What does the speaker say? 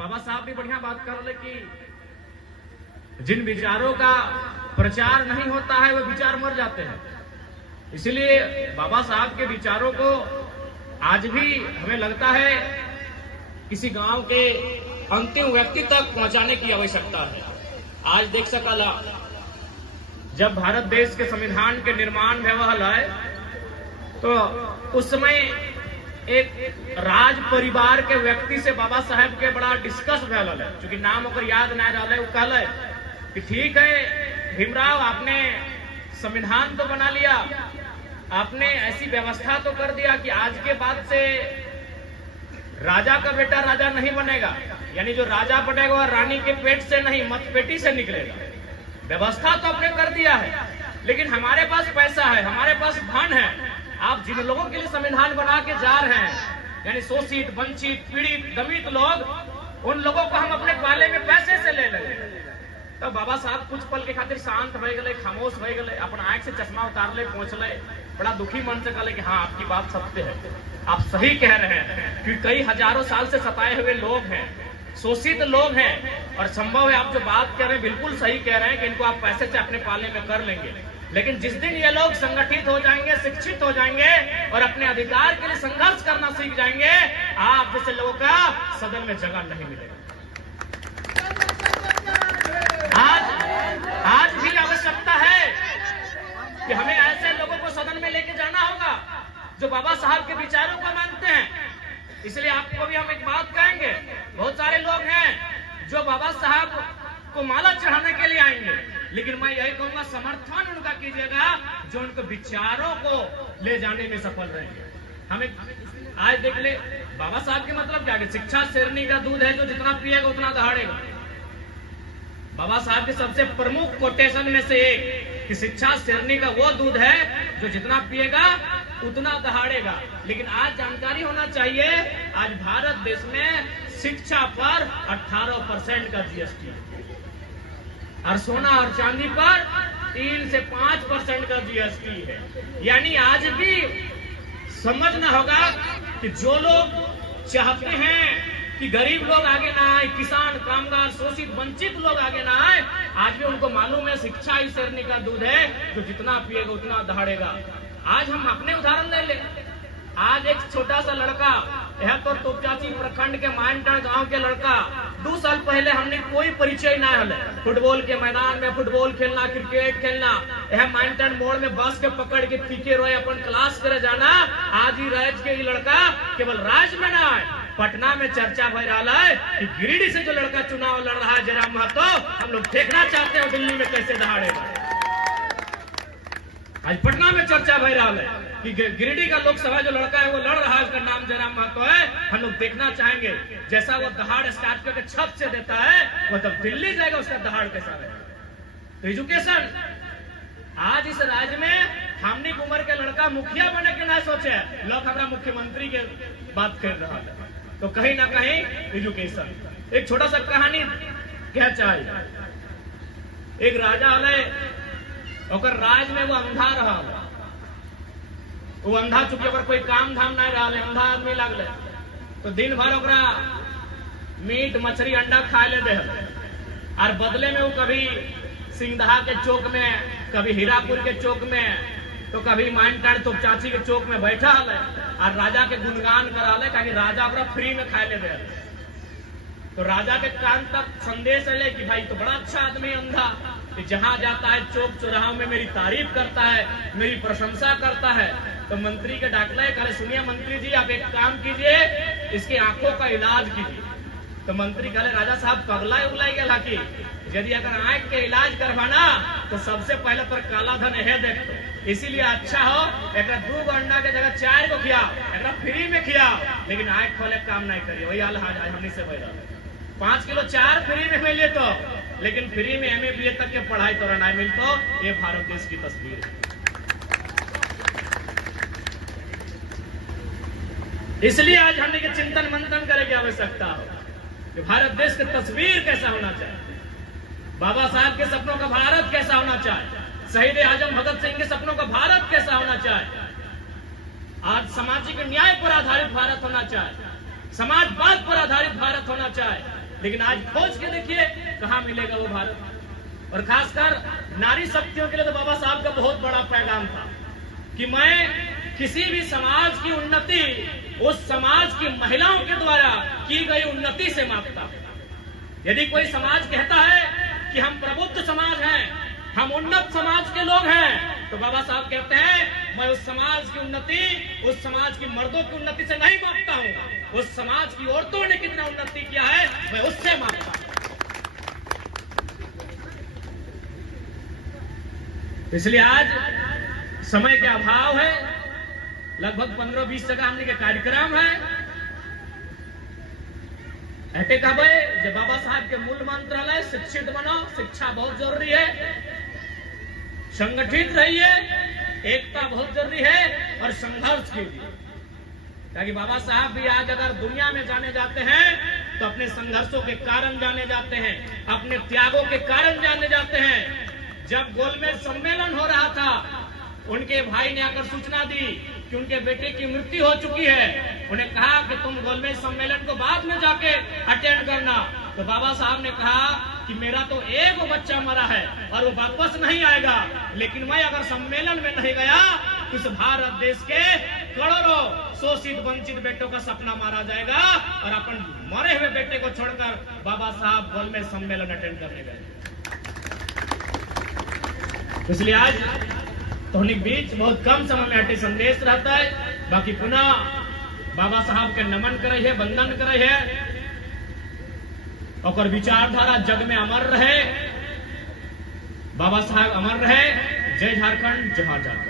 बाबा साहब भी बढ़िया बात कर रहे कि जिन विचारों का प्रचार नहीं होता है वो विचार मर जाते हैं। इसलिए बाबा साहब के विचारों को आज भी हमें लगता है किसी गांव के अंतिम व्यक्ति तक पहुंचाने की आवश्यकता है। आज देख सकला जब भारत देश के संविधान के निर्माण व्यवहार है तो उस समय एक राज परिवार के व्यक्ति से बाबा साहब के बड़ा डिस्कस भल है, चूंकि नाम ओकर याद नहीं रहा है। वो कहले कि ठीक है भीमराव, आपने संविधान तो बना लिया, आपने ऐसी व्यवस्था तो कर दिया कि आज के बाद से राजा का बेटा राजा नहीं बनेगा, यानी जो राजा बनेगा वह रानी के पेट से नहीं मतपेटी से निकलेगा। व्यवस्था तो आपने कर दिया है, लेकिन हमारे पास पैसा है, हमारे पास धन है। आप जिन लोगों के लिए संविधान बना के जा रहे हैं, यानी शोषित, वंचित, पीड़ित, दमित लोग, उन लोगों को हम अपने पाले में पैसे से ले लेंगे। तो बाबा साहब कुछ पल के खातिर शांत हो गए, खामोश हो गए, अपन आंख से चश्मा उतार ले, पहुंच ले, बड़ा दुखी मन से कहले कि हाँ आपकी बात सत्य है, आप सही कह रहे हैं कि कई हजारों साल से सताए हुए लोग हैं, शोषित लोग हैं, और संभव है आप जो बात कह रहे हैं बिल्कुल सही कह रहे हैं कि इनको आप पैसे से अपने पाले में कर लेंगे। लेकिन जिस दिन ये लोग संगठित हो जाएंगे, शिक्षित हो जाएंगे और अपने अधिकार के लिए संघर्ष करना सीख जाएंगे, आप जैसे लोगों का सदन में जगह नहीं मिलेगा। आज भी आवश्यकता है कि हमें ऐसे लोगों को सदन में लेके जाना होगा जो बाबा साहब के विचारों को मानते हैं। इसलिए आपको भी हम एक बात कहेंगे, बहुत सारे लोग हैं जो बाबा साहब को माला चढ़ाने के लिए आएंगे, लेकिन मैं यही कहूंगा समर्थन उनका कीजिएगा जो उनको विचारों को ले जाने में सफल रहेंगे। हमें आज देख ले बाबा साहब के मतलब क्या है, शिक्षा शेरनी का दूध है, जो जितना पिएगा उतना दहाड़ेगा। बाबा साहब के सबसे प्रमुख कोटेशन में से एक कि शिक्षा शेरनी का वो दूध है जो जितना पिएगा उतना दहाड़ेगा। लेकिन आज जानकारी होना चाहिए, आज भारत देश में शिक्षा पर 18% का जीएसटी है और सोना और चांदी पर 3 से 5% का जीएसटी है। यानी आज भी समझना होगा कि जो लोग चाहते हैं कि गरीब लोग आगे ना आए, किसान, कामगार, शोषित, वंचित लोग आगे ना आए, आज भी उनको मालूम है शिक्षा ही शेरनी का दूध है, जो जितना पिएगा उतना दहाड़ेगा। आज हम अपने उदाहरण ले लें। आज एक छोटा सा लड़का, यह तो तोपचाची प्रखंड के मानटाण गांव के लड़का, 2 साल पहले हमने कोई परिचय ना हले, फुटबॉल के मैदान में फुटबॉल खेलना, क्रिकेट खेलना, यह मानटाण मोड़ में बस के पकड़ के पीके रोए अपन क्लास करे जाना। आज ही राज्य के लड़का केवल राज्य में ना आए, पटना में चर्चा हो रहा है कि गिरिडीह से जो लड़का चुनाव लड़ रहा है जयराम महतो, हम लोग देखना चाहते हैं दिल्ली में कैसे दहाड़ेगा। आज पटना में चर्चा हो रहा है कि गिरिडीह का लोकसभा जो लड़का है वो लड़ रहा है, उसका नाम जयराम महतो है। हम लोग देखना चाहेंगे जैसा वो दहाड़ स्टार्ट करके छत से देता है, वो तब दिल्ली जाएगा, उसका दहाड़ कैसा रहेगा। तो एजुकेशन आज इस राज्य में हमनी उम्र के लड़का मुखिया बने के ना सोचे, लोग हमारा मुख्यमंत्री के बात कर रहा है। तो कहीं ना कहीं एजुकेशन। एक छोटा सा कहानी क्या चाहिए, एक राजा है, और राज में वो अंधा रहा, वो अंधा चुके पर कोई काम धाम नहीं रहा, अंधा आदमी लगले, तो दिन भर ओकरा मीट मछली अंडा खाए ले दे, और बदले में वो कभी सिंगदहा के चौक में, कभी हीरापुर के चौक में, तो कभी मानटाण तोपचाची के चौक में बैठा है और राजा के गुणगान करा ले, ताकि राजा अपना फ्री में खाए ले दे। तो राजा के कान तक संदेश ले कि भाई तो बड़ा अच्छा आदमी अंधा, कि जहां जाता है चौक चौराहों में मेरी तारीफ करता है, मेरी प्रशंसा करता है। तो मंत्री के डाकला है, कहे सुनिए मंत्री जी आप एक काम कीजिए, इसकी आंखों का इलाज कीजिए। तो मंत्री कहे राजा साहब पगला उगला गया कि यदि अगर आंख के इलाज करवाना तो सबसे पहले पर काला धन है देखो, इसीलिए अच्छा हो एक 2 अंडा के जगह 4 को खिया, एक फ्री में खिया, लेकिन आंख खोले काम नहीं करिए। वही हाल आज हमने से बैठा 5 किलो 4 फ्री में मिले तो, लेकिन फ्री में MA BA तक के पढ़ाई तो नहीं मिलता। ये भारत देश की तस्वीर है। इसलिए आज हमने के चिंतन मंथन करे की आवश्यकता हो कि भारत देश की तस्वीर कैसा होना चाहिए, बाबा साहब के सपनों का भारत कैसा होना चाहिए, शहीद आजम भगत सिंह के सपनों का भारत कैसा होना चाहिए। आज सामाजिक न्याय पर आधारित भारत होना चाहिए, समाजवाद पर आधारित भारत होना चाहिए। लेकिन आज खोज के देखिए कहाँ मिलेगा वो भारत। और खासकर नारी शक्तियों के लिए तो बाबा साहब का बहुत बड़ा पैगाम था कि मैं किसी भी समाज की उन्नति उस समाज की महिलाओं के द्वारा की गई उन्नति से मापता हूं। यदि कोई समाज कहता है कि हम प्रबुद्ध समाज हैं, हम उन्नत समाज के लोग हैं, तो बाबा साहब कहते हैं मैं उस समाज की उन्नति उस समाज की मर्दों की उन्नति से नहीं मापता हूं, उस समाज की औरतों ने कितना उन्नति किया है मैं उससे मापता हूं। इसलिए आज समय के अभाव है, लगभग 15-20 जगह हमने के कार्यक्रम है। ऐसे कहा जब बाबा साहब के मूल मंत्रालय शिक्षित बनो, शिक्षा बहुत जरूरी है, संगठित रहिए, एकता बहुत जरूरी है और संघर्ष कीजिए। ताकि बाबा साहब भी आज अगर दुनिया में जाने जाते हैं तो अपने संघर्षों के कारण जाने जाते हैं, अपने त्यागों के कारण जाने जाते हैं। जब गोलमेज सम्मेलन हो रहा था, उनके भाई ने आकर सूचना दी कि उनके बेटे की मृत्यु हो चुकी है। उन्हें कहा कि तुम गोलमेज सम्मेलन को बाद में जाके अटेंड करना। तो बाबा साहब ने कहा कि मेरा तो एक बच्चा मरा है और वो वापस नहीं आएगा, लेकिन मैं अगर सम्मेलन में नहीं गया तो इस भारत देश के करोड़ों शोषित वंचित बेटों का सपना मारा जाएगा। और अपन मरे हुए बेटे को छोड़कर बाबा साहब गोलमेज सम्मेलन अटेंड करने गए। इसलिए आज तो बीच बहुत कम समय में अटे संदेश रहता है। बाकी पुनः बाबा साहब के नमन करे है, वंदन करे है और विचारधारा जग में अमर रहे। बाबा साहब अमर रहे। जय झारखंड, जय झारखंड।